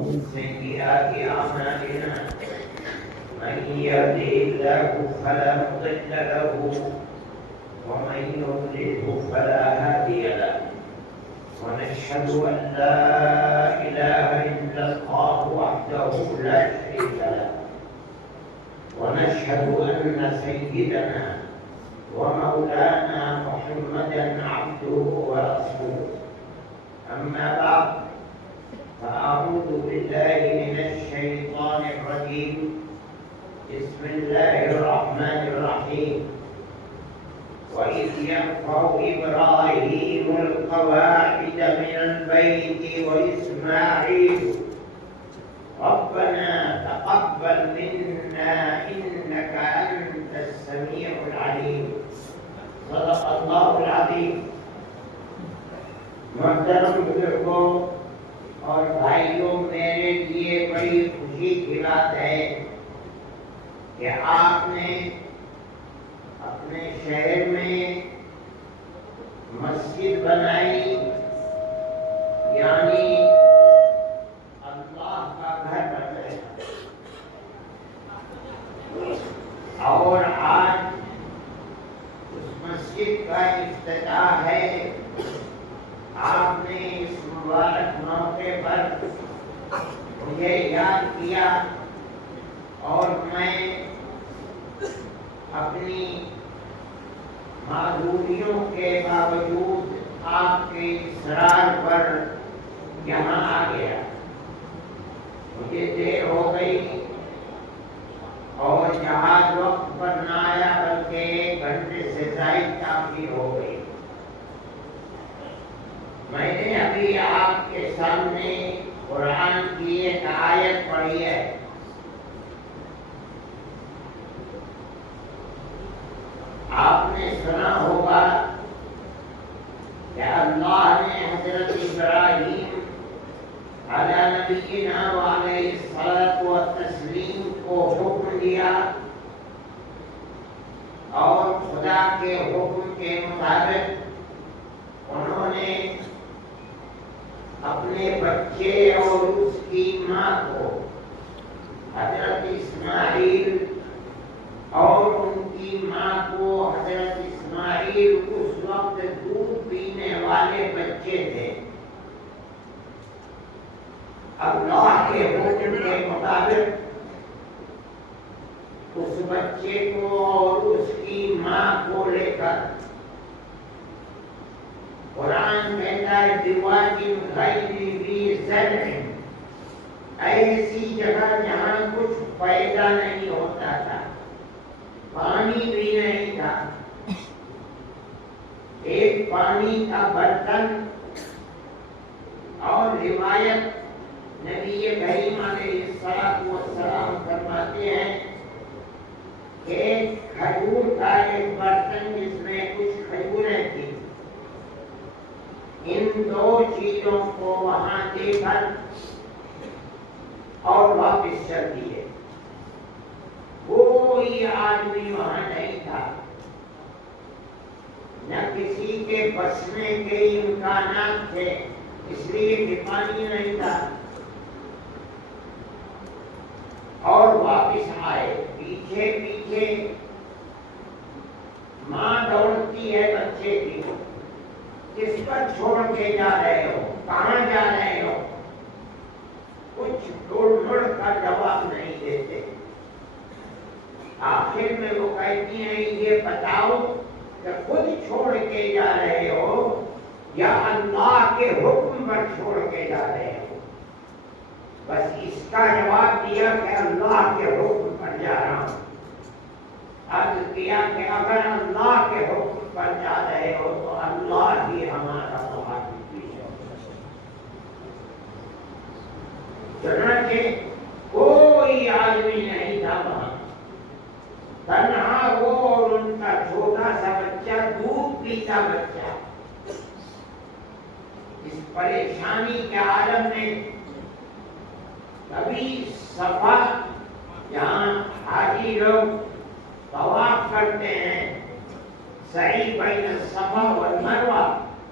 ومن سيئات أعمالنا من يهده الله فلا مضل له ومن يضلله فلا هادي له ونشهد أن لا إله إلا الله وحده لا شريك له ونشهد أن سيدنا ومولانا محمدا عبده ورسوله أما بعد فأعوذ بالله من الشيطان الرجيم بسم الله الرحمن الرحيم وإذ يرفع إبراهيم القواعد من البيت وإسماعيل ربنا تقبل منا إنك أنت السميع العليم صدق الله العظيم. محترم بزرگوں اور بھائیوں، میرے لیے بڑی خوشی کی بات ہے کہ آپ نے اپنے شہر میں مسجد بنائی، یعنی اللہ کا گھر بنایا، اور آج اس مسجد کا افتتاح ہے. آپ نے اس مبارک موقع پر مجھے یاد کیا اور میں اپنی معذوریوں کے باوجود آپ کے اصرار پر یہاں آ گیا. مجھے دیر ہو گئی اور جہاز وقت پر نہ آیا، بلکہ 1 گھنٹے سے زائد تاخیر ہو گئی. میں نے ابھی آپ کے سامنے قرآن کی ایک آیت پڑھی ہے. آپ نے سنا ہوگا کہ اللہ نے حضرت ابراہیم علیہ نبینا وعلیہ الصلاۃ والتسلیم کو حکم دیا اور خدا کے حکم کے مطابق انہوں نے اپنے بچے اور اس کی ماں کو حضرت اسماعیل اور ان کی ماں کو حضرت اسماعیل اس وقت دودھ پینے والے بچے تھے. اللہ کے حکم کے مطابق اس بچے کو اور اس کی ماں کو لے کر قرآن کہتا ہے دیواجن غیر ذی زرع، ایسی جگہ جہاں کچھ پیدا نہیں ہوتا تھا، پانی بھی نہیں تھا، ایک پانی کا برتن. اور روایت نبی کریم علیہ السلام فرماتے ہیں کہ کھجور کا ایک برتن جس میں کچھ کھجوریں تھیں. ان 2 چیزوں کو وہاں دے کر اور واپس چل دیے. کوئی آدمی وہاں نہیں تھا، نہ کسی کے بسنے کے امکانات تھے، اس لیے کہ پانی نہیں تھا. اور واپس آئے، پیچھے پیچھے ماں دوڑتی ہے بچے کی، کس پر چھوڑ کے جا رہے ہو، کہاں جا رہے ہو؟ کچھ ڈوڑ کا جواب نہیں دیتے. آخر میں وہ کہتی ہیں یہ بتاؤ کہ خود چھوڑ کے جا رہے ہو یا اللہ کے حکم پر چھوڑ کے جا رہے ہو؟ بس اس کا جواب دیا کہ اللہ کے حکم پر جا رہا ہوں. عرض کیا کہ اگر اللہ کے حکم پر جا رہے ہو تو اللہ ہی ہمارا محافظ ہے. چنانچہ کوئی آدمی نہیں تھا وہاں، تنہا وہ اور ان کا چھوٹا سا بچہ، دودھ پیتا بچہ. اس پریشانی کے عالم میں کبھی صفا، جہاں حاجی لوگ طواف کرتے ہیں، سعی بین الصفا والمروہ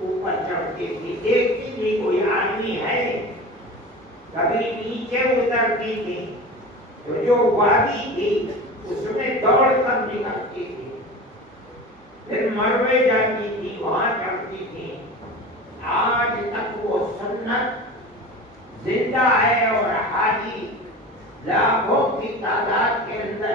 اوپر چڑھتی تھی، دیکھتی تھی کوئی آدمی ہے کبھی نیچے اترتی تھی تو جو وادی تھی اس میں دوڑ کر نکلتی تھی، پھر مروے جاتی تھی، وہاں چڑھتی تھی۔ آج تک وہ سنت زندہ ہے اور حاجی لاکھوں کی تعداد کے اندر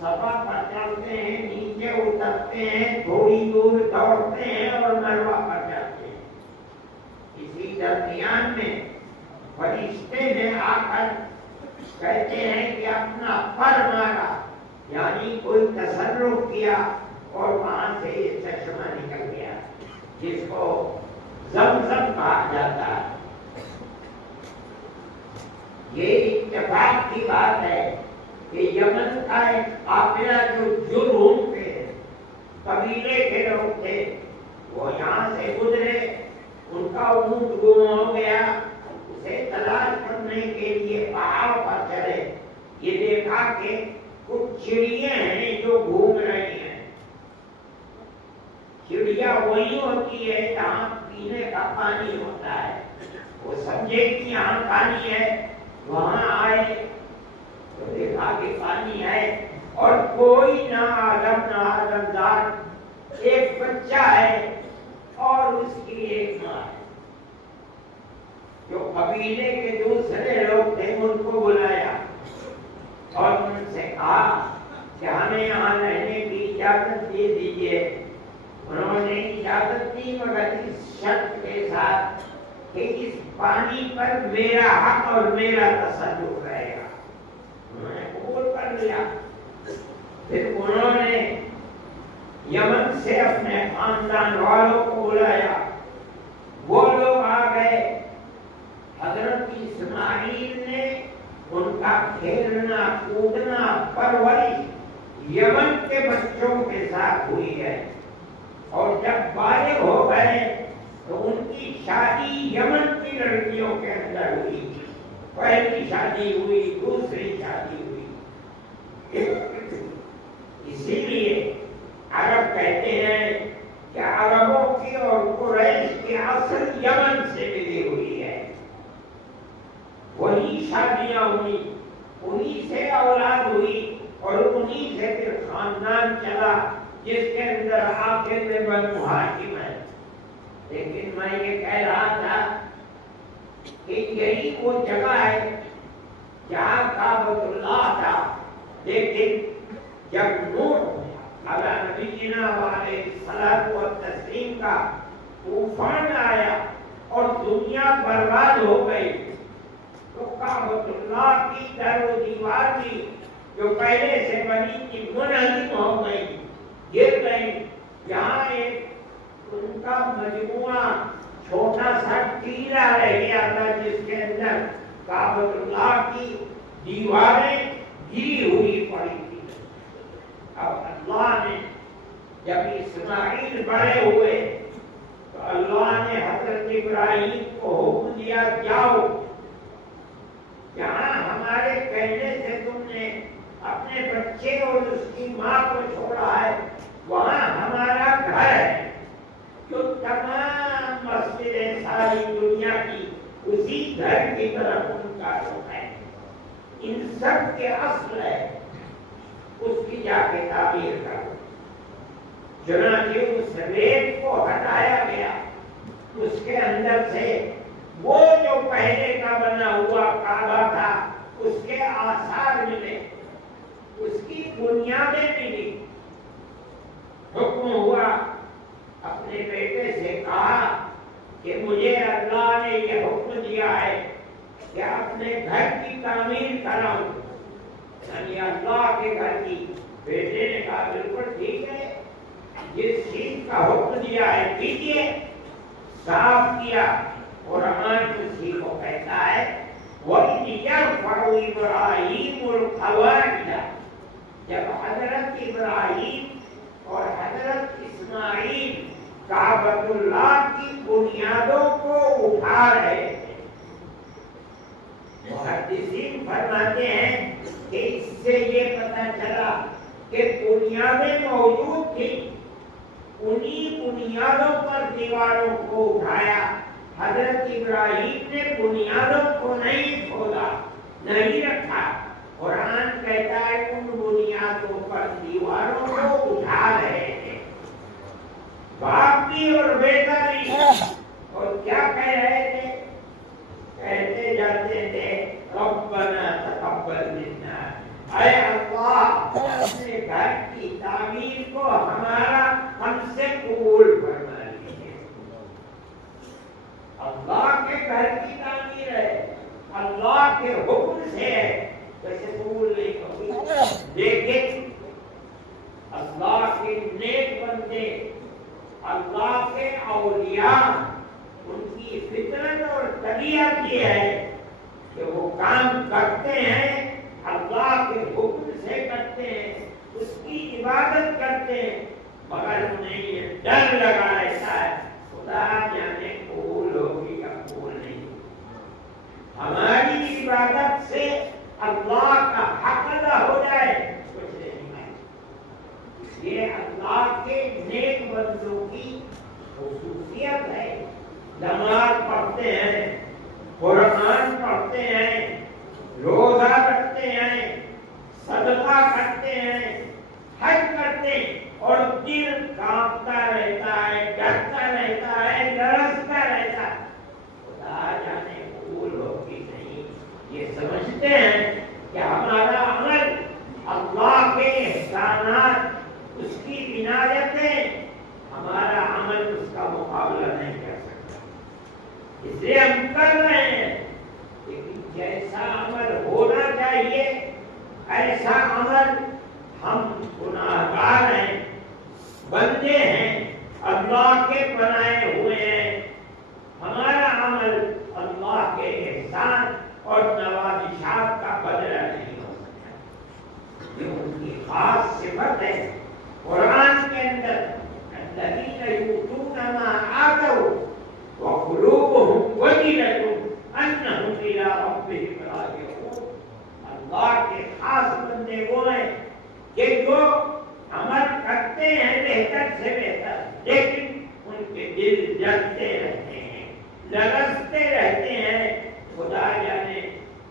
صفا پر چڑھتے ہیں، نیچے اترتے ہیں، تھوڑی دور دوڑتے ہیں اور مروہ پر جاتے ہیں۔ اسی درمیان میں فرشتے نے آ کر کہتے ہیں کہ اپنا پر مارا، یعنی کوئی تصرف کیا اور وہاں سے یہ چشمہ نکل گیا جس کو زمزم کہا جاتا ہے۔ یہ اتفاق کی بات ہے کہ یمن کا ایک قافلہ جو جرہم کے قبیلے کے لوگ تھے وہ یہاں سے گزرے، ان کا اونٹ گم ہو گیا، اسے تلاش کرنے کے لیے پہاڑ پر چڑھے، یہ دیکھا کہ کچھ چڑیاں ہیں جو گھوم رہی ہیں۔ چڑیا وہی ہوتی ہے جہاں پینے کا پانی ہوتا ہے، وہ سمجھے کہ یہاں پانی ہے، وہاں آئے تو دیکھا کہ پانی ہے اور کوئی نہ آدمزاد، ایک بچہ ہے اور اس کی ایک ماں ہے۔ جو قبیلے کے دوسرے لوگ تھے ان کو بلایا اور ان سے کہا کہ ہمیں یہاں رہنے کی اجازت دے دیجیے۔ انہوں نے اجازت دی مگر اس شرط کے ساتھ کہ اس پانی پر میرا حق اور میرا تصرف رہے گا۔ انہوں نے قبول کر لیا۔ پھر انہوں نے یمن سے اپنے خاندان والوں کو بلایا، وہ لوگ آ گئے۔ حضرت اسماعیل نے ان کا کھیلنا کودنا پرورش یمن کے بچوں کے ساتھ ہوئی ہے، اور جب بالغ ہو گئے تو ان کی شادی یمن کی لڑکیوں کے اندر ہوئی، پہلی شادی ہوئی، دوسری شادی ہوئی۔ اسی لیے عرب کہتے ہیں کہ عربوں کی اور قریش کی اصل یمن سے ملی ہوئی ہے، وہی شادیاں ہوئی، انہی سے اولاد ہوئی اور انہی سے پھر خاندان چلا جس کے اندر آخر میں بنو ہاشم ہے۔ لیکن میں یہ کہہ رہا تھا کہ یہی وہ جگہ ہے جہاں کعبۃ اللہ تھا، لیکن جب نوح علیہ نبینا علیہ الصلوۃ والتسلیم کا طوفان آیا اور دنیا برباد ہو گئی تو کعبۃ اللہ کی در و دیوار بھی جو پہلے سے بنی تھی منہدم ہو گئی، گر گئی۔ یہاں ایک ان کا مجموعہ چھوٹا سا ٹیلا رہ گیا تھا جس کے اندر کعبۃ اللہ کی دیواریں گری ہوئی پڑی تھی۔ اب اللہ نے جب اسماعیل بڑے ہوئے تو اللہ نے حضرت ابراہیم کو حکم دیا، جاؤ جہاں ہمارے کہنے سے تم نے اپنے بچے اور اس کی ماں کو چھوڑا ہے وہاں ہمارا گھر ہے، جو تمام مسجدیں ساری دنیا کی اسی گھر کی طرف ان کا رخ ہے، ان سب کے اصل ہے، اس کی جا کے تعمیر کرو۔ چنانچہ اس ریت کو ہٹایا گیا، اس کے اندر سے وہ جو پہلے کا بنا ہوا کعبہ تھا اس کے آثار ملے، اس کی بنیادیں ملی۔ حکم ہوا، اپنے بیٹے سے کہا کہ مجھے اللہ نے یہ حکم دیا ہے کہ اپنے گھر کی تعمیر کراؤں، یعنی اللہ کے گھر کی۔ بیٹے نے کہا بالکل ٹھیک ہے، جس چیز کا حکم دیا ہے کیجیے۔ صاف کیا، قرآن اسی کو کہتا ہے وَإِذْ يَرْفَعُ إِبْرَاهِيمُ الْقَوَاعِدَ، جب حضرت ابراہیم اور حضرت اسماعیل کعبۃ اللہ کی بنیادوں کو اٹھا رہے تھے۔ محدثین فرماتے ہیں کہ اس سے یہ پتہ چلا کہ بنیادیں موجود تھیں، انہی بنیادوں پر دیواروں کو اٹھایا۔ حضرت ابراہیم نے بنیادوں کو نہیں چھوڑا نہیں رکھا. قرآن کہتا ہے ان بنیادوں پر دیواروں کو اٹھا رہے تھے، باپ بھی اور بیٹا بھی. اور کیا کہہ رہے تھے؟ کہتے جاتے تھے ربنا تقبل منا، اے اللہ اپنے گھر کی تعمیر کو ہم سے قبول فرما لیجیے. اللہ کے گھر کی تعمیر ہے، اللہ کے حکم سے ہے، ویسے قبول نہیں ہوگی. لیکن اللہ کے نیک بندے، اللہ کے اولیاء، ان کی فطرت اور طبیعت یہ ہے کہ وہ کام کرتے ہیں، اللہ کے حکم سے کرتے ہیں، اس کی عبادت کرتے ہیں، مگر انہیں یہ ڈر لگا رہتا ہے خدا جانے قبول ہوگی یا قبول نہیں. ہماری عبادت سے اللہ کا حق ادا ہو جائے کچھ نہیں ہے. یہ اللہ کے نیک بندوں کی خصوصیت ہے. نماز پڑھتے ہیں، قرآن پڑھتے ہیں، روزہ رکھتے ہیں، صدقہ کرتے ہیں، حج کرتے ہیں، اور دل کانپتا رہتا ہے، ڈرتا رہتا ہے، لرزتا رہتا ہے خدا جانے قبول ہوگی نہیں. یہ سمجھتے ہیں کہ ہمارا عمل اللہ کے احسانات، اس کی عنایتیں، ہمارا عمل اس کا مقابلہ نہیں کر سکتا، اس لیے ہم کر رہے ہیں. لیکن جیسا عمل ہونا چاہیے ایسا عمل، ہم گناہگار ہیں، بندے ہیں، اللہ کے بنائے ہوئے ہیں. ہمارا عمل اللہ کے احسان اور نوازشات کا بدلہ نہیں ہو سکتا. یہ ان کی خاص صفت ہے. قرآن کے اندر الذین یؤتون ما آتوا وقلوبهم وجلة انہم الی ربہم راجعون. اللہ کے خاص بندے وہ ہیں کہ جو عمل کرتے ہیں بہتر سے بہتر، لیکن ان کے دل جلتے رہتے ہیں، لرزتے رہتے ہیں خدا جانے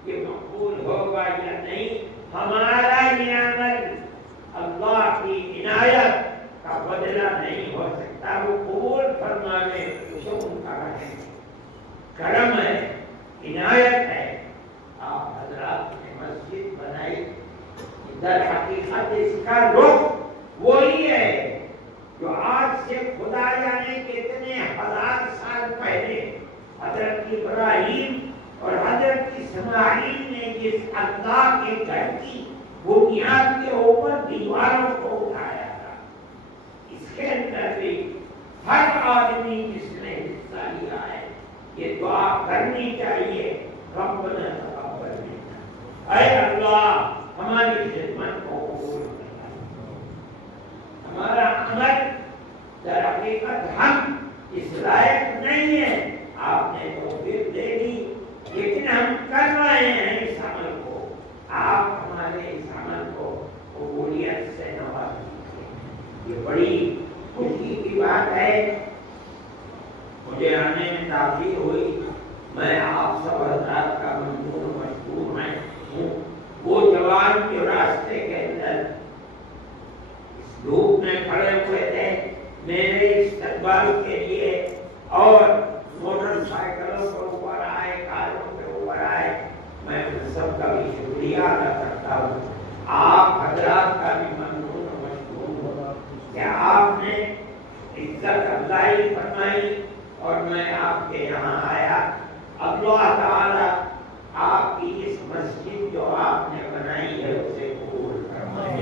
یہ مقبول ہوگا یا نہیں. ہمارا یہ عمل اللہ کی عنایت کا بدلہ نہیں ہو سکتا. وہ قبول فرمانے تو ان کا کرم ہے، عنایت ہے. آپ حضرات نے مسجد بنائی، در حقیقت اس کا رخ وہی ہے جو آج سے خدا جانے کتنے ہزار سال پہلے حضرت ابراہیم اور حضرت اسماعیل نے جس اللہ کے گھر کی بنیاد کے اوپر دیواروں کو اٹھایا تھا. اس کے اندر بھی ہر آدمی جس نے حصہ لیا ہے یہ دعا کرنی چاہیے ربنا تقبل منا، اے اللہ ہماری خدمت کو قبول کرنا. ہمارا عمل در حقیقت ہم اس لائق نہیں ہے، آپ نے توفیق دے دی، لیکن ہم کر رہے ہیں اس عمل کو. آپ ہمارے اس عمل کو قبولیت سے نواز دیجیے. یہ بڑی خوشی کی بات ہے. مجھے آنے میں تاخیر ہوئی، میں آپ سب حضرات کا ممنون و مشکور ہوں. وہ جوان جو راستے کے اندر اس دھوپ میں کھڑے ہوئے تھے میرے استقبال کے لیے، اور موٹر سائیکلوں کے اوپر آئے، کاروں کے اوپر آئے، میں ان سب کا بھی شکریہ ادا کرتا ہوں. آپ حضرات کا بھی ممنون و مشکور ہوں کہ آپ نے عزت افزائی فرمائی اور میں آپ کے یہاں آیا. اللہ تعالی آپ کی اس مسجد جو آپ نے بنائی ہے اسے قبول فرمائے،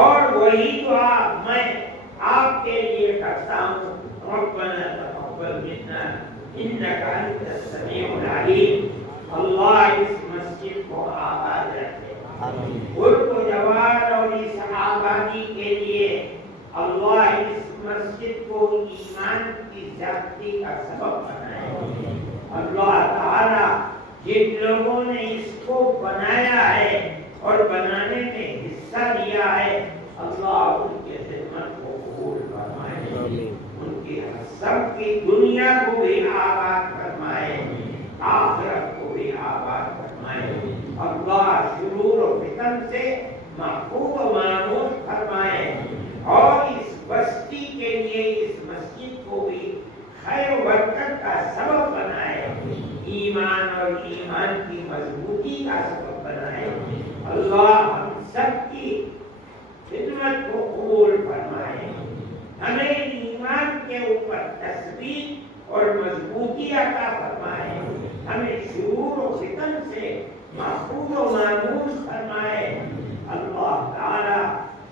اور وہی دعا میں آپ کے لیے کرتا ہوں ربنا تقبل منا انک انت السمیع العلیم. اللہ اس مسجد کو آباد رکھے، ملک و جوار اور اس آبادی کے لیے اللہ اس مسجد کو ایمان کی زیادتی کا سبب بنائے. اللہ تعالی جن لوگوں نے اس کو بنایا ہے اور بنانے میں حصہ لیا ہے، اللہ ان کے خدمت کو قبول فرمائے، ان کی سب کی دنیا کو بھی آباد فرمائے، آخرت کو بھی آباد سے محفوظ و معمول فرمائے اور اس بستی کے لیے اس مسجد کو بھی خیر و برکت کا سبب بنائے، ایمان اور ایمان کی مضبوطی کا سبب بنائے۔ اللہ ہم سب کی خدمت کو قبول فرمائے، ہمیں ایمان کے اوپر تثبیت اور مضبوطی عطا فرمائے، ہمیں شرور و فتن سے محفوظ و معمول فرمائے۔ اللہ تعالی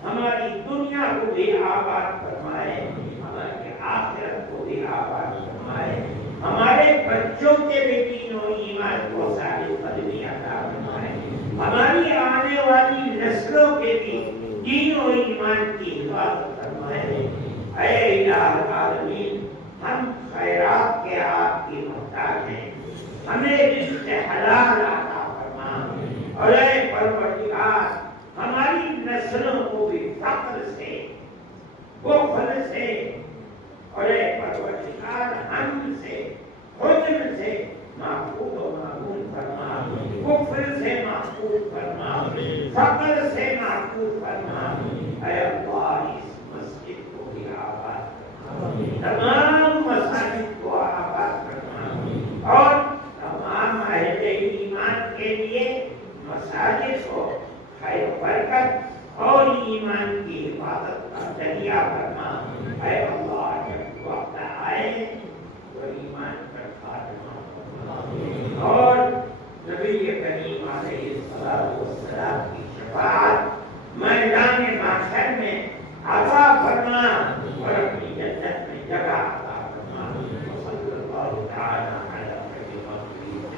ہماری دنیا کو بھی آباد فرمائے، ہماری آخرت کو بھی آباد فرمائے، ہمارے بچوں کے بھی دین و ایمان کو ثابت قدمی عطا فرمائے، ہماری آنے والی نسلوں کے بھی دین و ایمان کی حفاظت فرمائے۔ اے الہ العالمین، ہم خیرات کے آپ کی محتاج ہیں، ہمیں رزق حلال عطا فرما، اور اے پروردگار ہماری نسلوں کو بھی فقر سے، بخل سے، اور اے پروردگار ہم سے، حزن سے محفوظ و معمول فرما، کفر سے محفوظ فرما، فقر سے محفوظ فرما۔ اے اللہ اس مسجد کو بھی آباد فرما، تمام مساجد کو آباد فرما، اور تمام اہل ایمان کے لیے مساجد کو خیر و برکت اور ایمان کی حفاظت کا ذریعہ فرما۔ اے اللہ جب وقت آئے تو ایمان پر خاتمہ فرما، اور نبی کریم علیہ الصلوۃ کی شفاعت میدان محشر میں عطا فرما، اور اپنی جنت میں جگہ عطا فرما۔ صلی اللہ تعالی علی سیدنا محمد۔